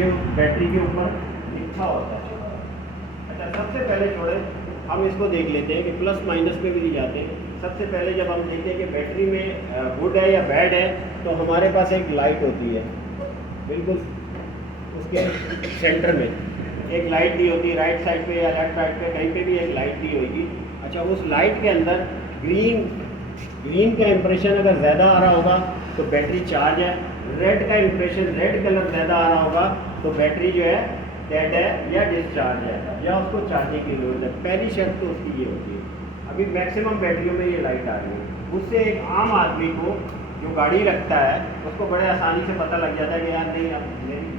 ये बैटरी के ऊपर लिखा होता है। अच्छा, सबसे पहले छोड़े हम इसको देख लेते हैं कि प्लस माइनस पे भी जाते हैं। सबसे पहले जब हम देखते हैं कि बैटरी में गुड है या बैड है, तो हमारे पास एक लाइट होती है बिल्कुल उसके सेंटर में एक लाइट दी होती है, राइट साइड पे या लेफ्ट साइड पे कहीं पे भी एक लाइट दी होगी। अच्छा, उस लाइट के अंदर ग्रीन का इंप्रेशन अगर ज़्यादा आ रहा होगा तो बैटरी चार्ज है, रेड का इंप्रेशन रेड कलर ज़्यादा आ रहा होगा तो बैटरी जो है डेड है या डिस्चार्ज है या उसको चार्जिंग की जरूरत है। पहली शर्त तो उसकी ये होती है। अभी मैक्सिमम बैटरियों में ये लाइट आ रही है, उससे एक आम आदमी को जो गाड़ी रखता है उसको बड़े आसानी से पता लग जाता है कि यार नहीं, अब मेरी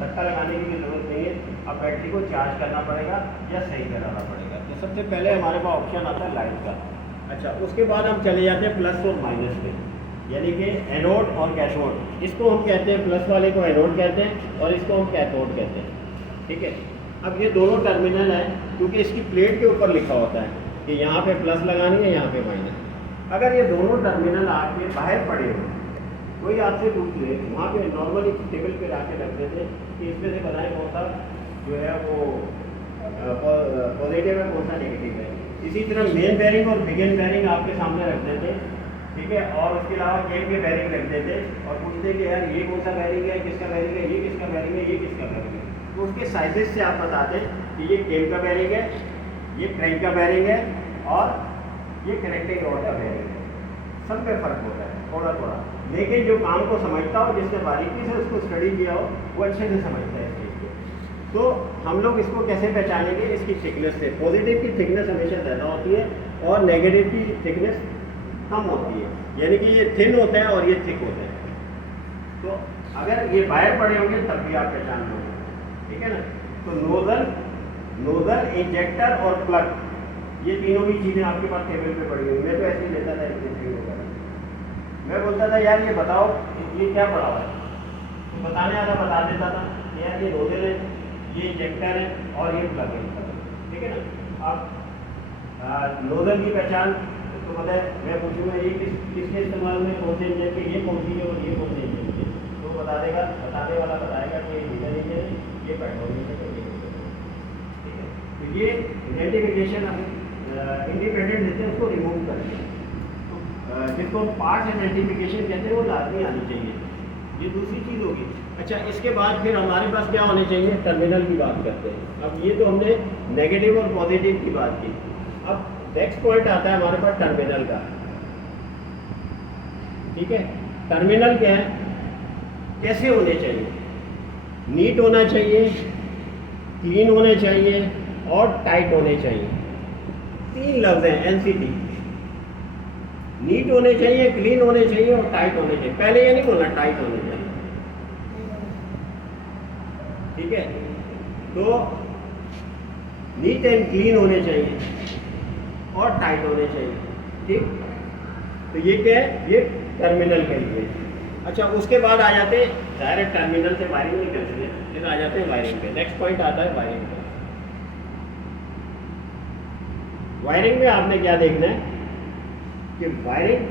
धक्का लगाने की ज़रूरत नहीं है, अब बैटरी को चार्ज करना पड़ेगा या सही कराना पड़ेगा। तो सबसे पहले हमारे पास ऑप्शन आता है लाइट का। अच्छा, उसके बाद हम चले जाते हैं प्लस और माइनस पे, यानी कि एनोड और कैथोड। इसको हम कहते हैं, प्लस वाले को एनोड कहते हैं और इसको हम कैथोड कहते हैं। ठीक है, अब ये दोनों टर्मिनल हैं क्योंकि इसकी प्लेट के ऊपर लिखा होता है कि यहाँ पे प्लस लगानी है, यहाँ पे माइनस। अगर ये दोनों टर्मिनल आपके बाहर पड़े हो, कोई आपसे पूछ ले, वहाँ पे नॉर्मली टेबल पे रख देते कि इसमें से बताएं कौन सा जो है वो पॉजिटिव है, कौन सा नेगेटिव है। इसी तरह मेन बेयरिंग और बिगिन बेयरिंग आपके सामने रख देते, ठीक है, और उसके अलावा केम के बेयरिंग रख देते और पूछते कि यार ये कौन सा बेयरिंग है, किसका बेयरिंग है, ये किसका बेयरिंग है, ये किसका बेयरिंग है। तो उसके साइजेस से आप बताते कि ये केम का बेयरिंग है, ये क्रैंक का बेयरिंग है और ये कनेक्टिंग रॉड का बेयरिंग है। सब में फ़र्क होता है थोड़ा थोड़ा, लेकिन जो काम को समझता हो, जिसने बारीकी से उसको स्टडी किया हो, वो अच्छे से समझता है इस चीज़ को। तो हम लोग इसको कैसे पहचानेंगे? इसकी थिकनेस से। पॉजिटिव की थिकनेस हमेशा ज़्यादा होती है और नेगेटिव की थिकनेस कम होती है, यानी कि ये थिन होता है और ये थिक होता है। तो अगर ये बाहर पड़े होंगे तब भी आप पहचान लोगे, ठीक है ना। तो नोजल, इंजेक्टर और प्लग, ये तीनों भी चीज़ें आपके पास टेबल पे पड़ी हुई। मैं तो ऐसे ही लेता था इंजीनियरिंग वगैरह, मैं बोलता था यार ये बताओ ये क्या पड़ा हुआ है, तो बताने वाला बता देता था यार ये नोजल है, ये इंजेक्टर है और ये प्लग है, ठीक है ना। अब नोजल की पहचान तो पता है, मैं पूछूंगा ये किसके इस्तेमाल में कौन से इंजन के, ये कौन सी है और ये कौन से इंजन के, तो बता देगा, बताने वाला बताएगा कि ये डीजल इंजन है, ये पेट्रोल इंजन है, ठीक है। तो ये आइडेंटिफिकेशन हम इंडिपेंडेंट देते हैं, उसको रिमूव करते हैं। तो जिसको पार्ट आइडेंटिफिकेशन कहते हैं वो लाजमी आनी चाहिए, ये दूसरी चीज़ होगी। अच्छा, इसके बाद फिर हमारे पास क्या होने चाहिए? टर्मिनल की बात करते हैं। अब ये तो हमने नेगेटिव और पॉजिटिव की बात की, अब नेक्स्ट पॉइंट आता है हमारे पास टर्मिनल का, ठीक है। टर्मिनल क्या है, कैसे होने चाहिए? नीट होना चाहिए, क्लीन होने चाहिए और टाइट होने चाहिए। तीन लफ्ज हैं एनसीटी, नीट होने चाहिए, क्लीन होने चाहिए और टाइट होने चाहिए। पहले ये नहीं बोलना टाइट होने चाहिए, ठीक है। तो नीट एंड क्लीन होने चाहिए और टाइट होने चाहिए, ठीक। तो ये क्या है? ये टर्मिनल के लिए। अच्छा, उसके बाद आ जाते हैं डायरेक्ट टर्मिनल से वायरिंग नहीं करते हैं, फिर आ जाते हैं वायरिंग पे। नेक्स्ट पॉइंट आता है वायरिंग पे। वायरिंग में आपने क्या देखना है कि वायरिंग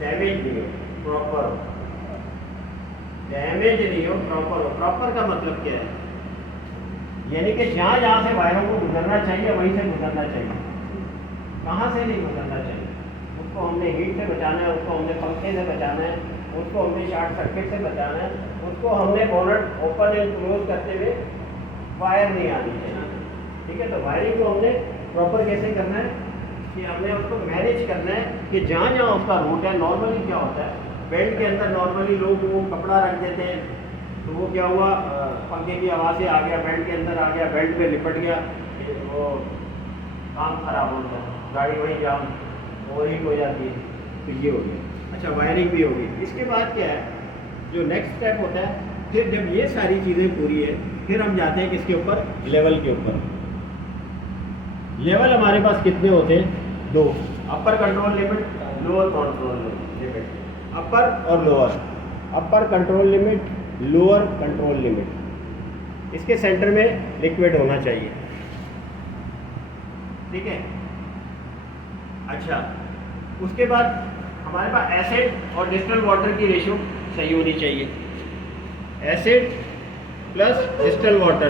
डैमेज नहीं हो, प्रॉपर हो। डैमेज नहीं हो, प्रॉपर हो। प्रॉपर का मतलब क्या है? यानी कि जहाँ जहाँ से वायरों को गुजरना चाहिए वहीं से गुजरना चाहिए, कहाँ से नहीं गुजरना चाहिए। उसको हमने हीट से बचाना है, उसको हमने पंखे से बचाना है, उसको हमने शॉर्ट सर्किट से बचाना है, उसको हमने बोनट ओपन एंड क्लोज करते हुए वायर नहीं आनी चाहिए, ठीक है। तो वायरिंग को हमने प्रॉपर कैसे करना है कि हमने उसको मैनेज करना है कि जहाँ जहाँ उसका रूट है। नॉर्मली क्या होता है, बेल्ट के अंदर नॉर्मली लोग वो कपड़ा रख देते हैं, तो वो क्या हुआ, पंखे की आवाज़ से आ गया, बेल्ट के अंदर आ गया, बेल्ट पे लिपट गया, वो काम खराब हो गया, गाड़ी वही जाम ओवर हीट हो जाती है। तो ये हो गया। अच्छा, वायरिंग भी होगी। इसके बाद क्या है, जो नेक्स्ट स्टेप होता है, फिर जब ये सारी चीज़ें पूरी है, फिर हम जाते हैं किसके ऊपर? लेवल के ऊपर। लेवल हमारे पास कितने होते हैं? दो, upper control limit, lower control limit. Upper और lower, upper control limit, lower control limit. इसके सेंटर में लिक्विड होना चाहिए, ठीक है। अच्छा, उसके बाद हमारे पास एसिड और डिस्टिल्ड वाटर की रेशियो सही होनी चाहिए। Acid plus distilled water.